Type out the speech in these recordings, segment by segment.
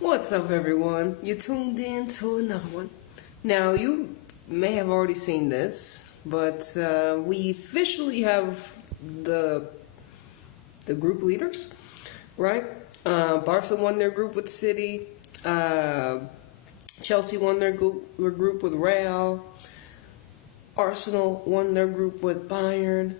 What's up, everyone? You tuned in to another one. Now, you may have already seen this, but we officially have the group leaders, right? Barca won their group with City. Chelsea won their group with Real. Arsenal won their group with Bayern.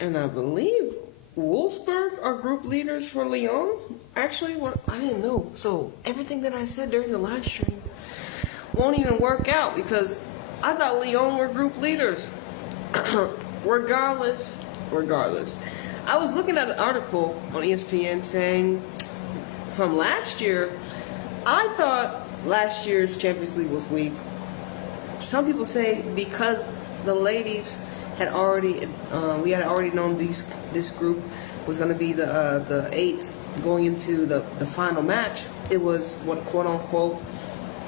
And I believe Wolfsburg are group leaders for Lyon. Actually, I didn't know. So everything that I said during the live stream won't even work out because I thought Lyon were group leaders. Regardless. I was looking at an article on ESPN saying from last year, I thought last year's Champions League was weak. Some people say because the ladies had already, we had already known this group was going to be the 8 going into the final match. It was what quote unquote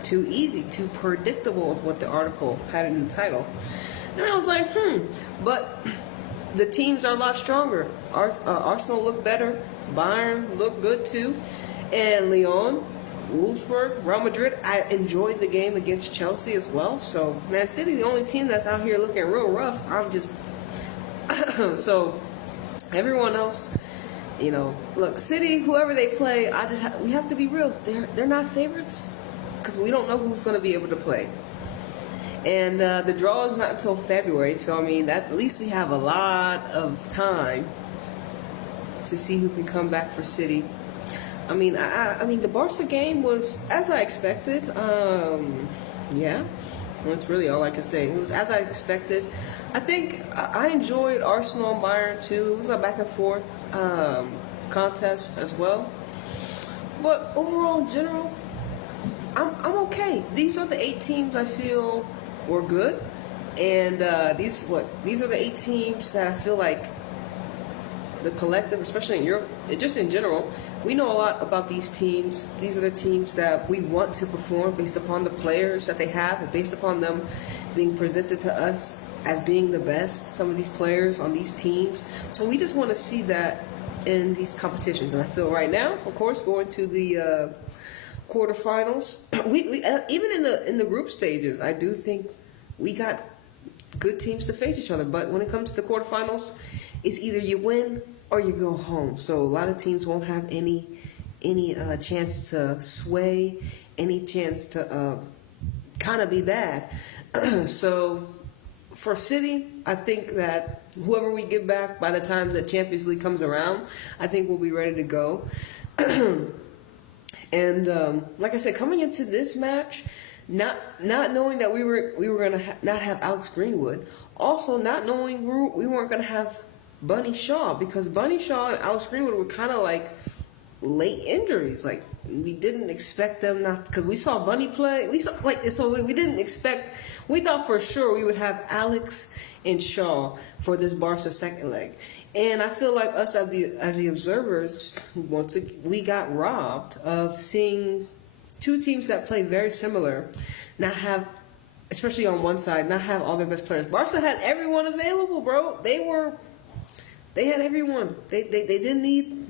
too easy, too predictable is what the article had in the title. And I was like, but the teams are a lot stronger. Arsenal looked better. Bayern looked good too. And Lyon, Wolfsburg, Real Madrid, I enjoyed the game against Chelsea as well. So, Man City, the only team that's out here looking real rough. I'm just... So, everyone else, look, City, whoever they play, we have to be real. They're not favorites because we don't know who's going to be able to play. And the draw is not until February, so, at least we have a lot of time to see who can come back for City. The Barca game was as I expected. Yeah, that's really all I can say. It was as I expected. I think I enjoyed Arsenal and Bayern too. It was a back and forth contest as well. But overall, in general, I'm okay. These are the 8 teams I feel were good, and these are the 8 teams that I feel like the collective, especially in Europe, just in general, we know a lot about these teams. These are the teams that we want to perform based upon the players that they have and based upon them being presented to us as being the best, some of these players on these teams. So we just want to see that in these competitions. And I feel right now, of course, going to the quarterfinals, we even in the group stages, I do think we got good teams to face each other. But when it comes to quarterfinals, it's either you win or you go home. So a lot of teams won't have any chance to sway, any chance to kind of be bad. So for City, I think that whoever we get back by the time the Champions League comes around, I think we'll be ready to go. And like I said, coming into this match, not knowing that we were going to not have Alex Greenwood, also not knowing we weren't going to have Bunny Shaw, because Bunny Shaw and Alex Greenwood were kind of like late injuries. Like we didn't expect them not, because we saw Bunny play. We didn't expect. We thought for sure we would have Alex and Shaw for this Barca second leg, and I feel like us as the observers, we got robbed of seeing 2 teams that play very similar, not have, especially on one side, not have all their best players. Barca had everyone available, bro. They had everyone. They didn't need.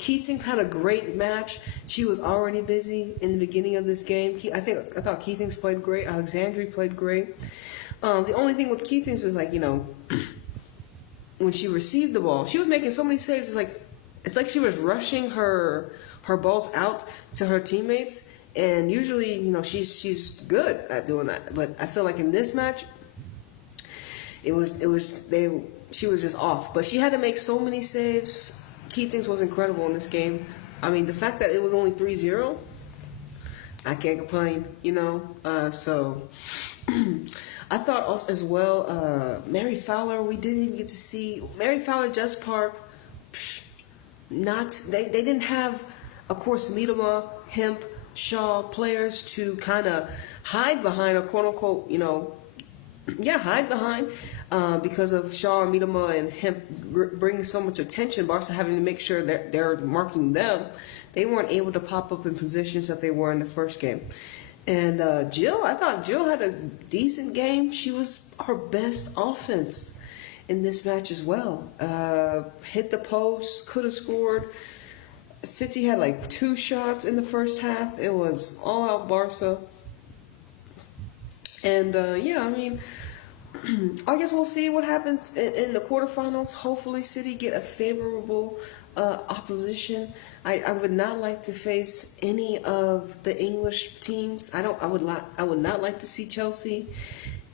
Keatings had a great match. She was already busy in the beginning of this game. I thought Keatings played great. Alexandri played great. The only thing with Keatings is when she received the ball, she was making so many saves. It's like she was rushing her balls out to her teammates. And usually, she's good at doing that. But I feel like in this match, she was just off. But she had to make so many saves. Keatings was incredible in this game. The fact that it was only 3-0, I can't complain, So I thought also as well, Mary Fowler, we didn't even get to see. Mary Fowler, Jess Park, they didn't have, of course, Miedema, Hemp, Shaw players to kind of hide behind, or quote unquote, hide behind, because of Shaw and Miedema and him bringing so much attention. Barca having to make sure that they're marking them. They weren't able to pop up in positions that they were in the first game. And I thought Jill had a decent game. She was her best offense in this match as well. Hit the post, could have scored. City had like 2 shots in the first half. It was all out Barca. And yeah, I mean, I guess we'll see what happens in the quarterfinals. Hopefully, City get a favorable opposition. I would not like to face any of the English teams. I would not like to see Chelsea,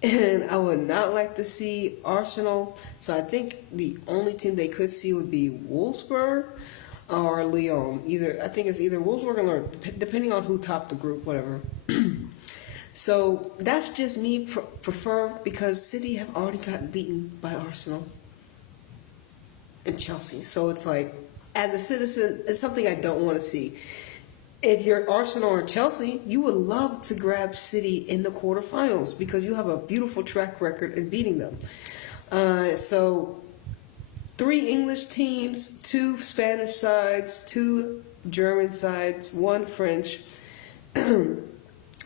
and I would not like to see Arsenal. So I think the only team they could see would be Wolfsburg or Lyon. I think it's either Wolfsburg or depending on who topped the group, whatever. So that's just me prefer, because City have already gotten beaten by Arsenal and Chelsea. So it's like, as a citizen, it's something I don't want to see. If you're Arsenal or Chelsea, you would love to grab City in the quarterfinals because you have a beautiful track record in beating them. So 3 English teams, 2 Spanish sides, 2 German sides, 1 French.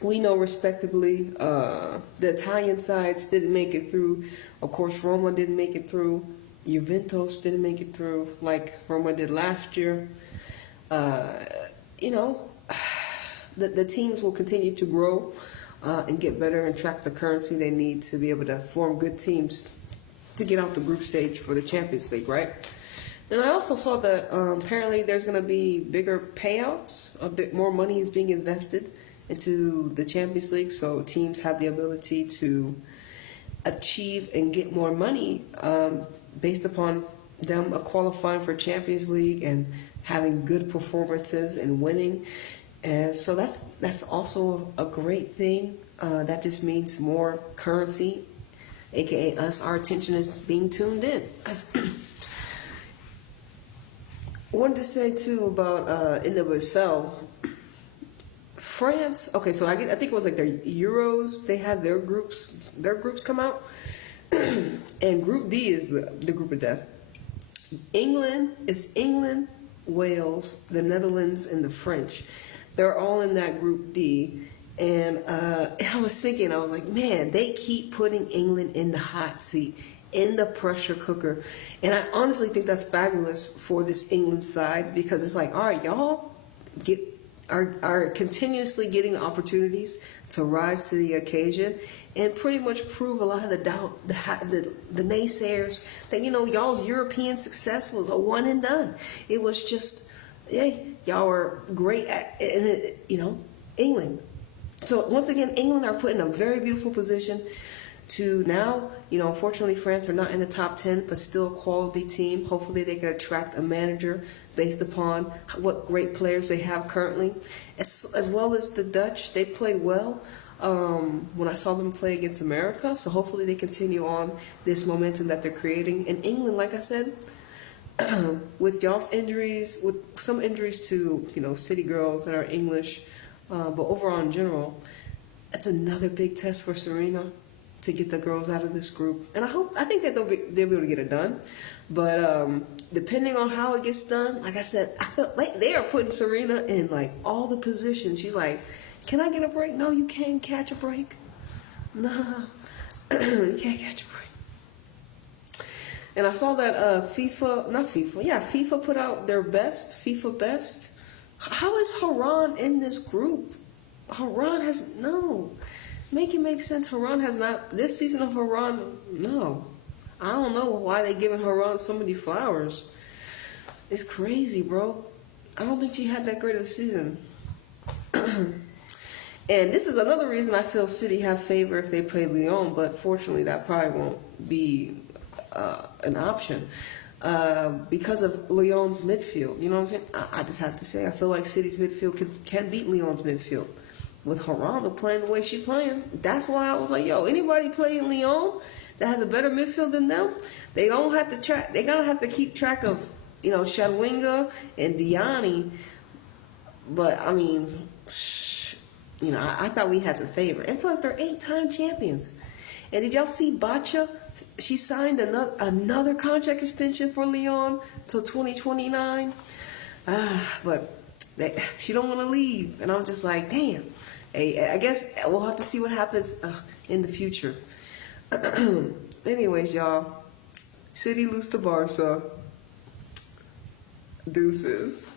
We know respectively the Italian sides didn't make it through. Of course, Roma didn't make it through. Juventus didn't make it through like Roma did last year. You know, the teams will continue to grow and get better and track the currency they need to be able to form good teams to get out the group stage for the Champions League, right? And I also saw that apparently there's going to be bigger payouts. A bit more money is being invested into the Champions League, so teams have the ability to achieve and get more money based upon them qualifying for Champions League and having good performances and winning. And so that's also a great thing. That just means more currency, aka us. Our attention is being tuned in. Wanted to say too about in the Brussels, France. Okay, so I think it was like the Euros. They had their groups come out, and Group D is the group of death. England, Wales, the Netherlands, and the French. They're all in that Group D. And I was thinking, I was like, man, they keep putting England in the hot seat, in the pressure cooker. And I honestly think that's fabulous for this England side, because it's like, all right, y'all are continuously getting opportunities to rise to the occasion and pretty much prove a lot of the naysayers that, you know, y'all's European success was a one and done. It was just, hey, y'all were great at, you know, England. So once again, England are put in a very beautiful position to now, you know, unfortunately France are not in the top 10, but still a quality team. Hopefully they can attract a manager based upon what great players they have currently. As well as the Dutch, they played well when I saw them play against America. So hopefully they continue on this momentum that they're creating. And England, like I said, with y'all's injuries, with some injuries to, you know, city girls that are English, but overall in general, that's another big test for Serena to get the girls out of this group. And I think that they'll be able to get it done. But depending on how it gets done, like I said, I feel like they are putting Serena in like all the positions. She's like, can I get a break? No, you can't catch a break. Nah, you can't catch a break. And I saw that FIFA put out their FIFA best. How is Haran in this group? Haran has no. Make it make sense. Haran has not, this season of Haran, no. I don't know why they giving Haran so many flowers. It's crazy, bro. I don't think she had that great of a season. And this is another reason I feel City have favor if they play Lyon, but fortunately that probably won't be an option. Because of Lyon's midfield. You know what I'm saying? I just have to say, I feel like City's midfield can beat Lyon's midfield. With Haranda playing the way she's playing, that's why I was like, yo, anybody playing Lyon that has a better midfield than them, they don't have to track. They gotta have to keep track of, you know, Shadwinga and Diani. But I mean, you know, I thought we had to favor, and plus they're 8-time champions. And did y'all see Bacha? She signed another contract extension for Lyon till 2029. But she don't want to leave, and I'm just like, damn. Hey, I guess we'll have to see what happens in the future. Anyways, y'all, City lose to Barca. Deuces.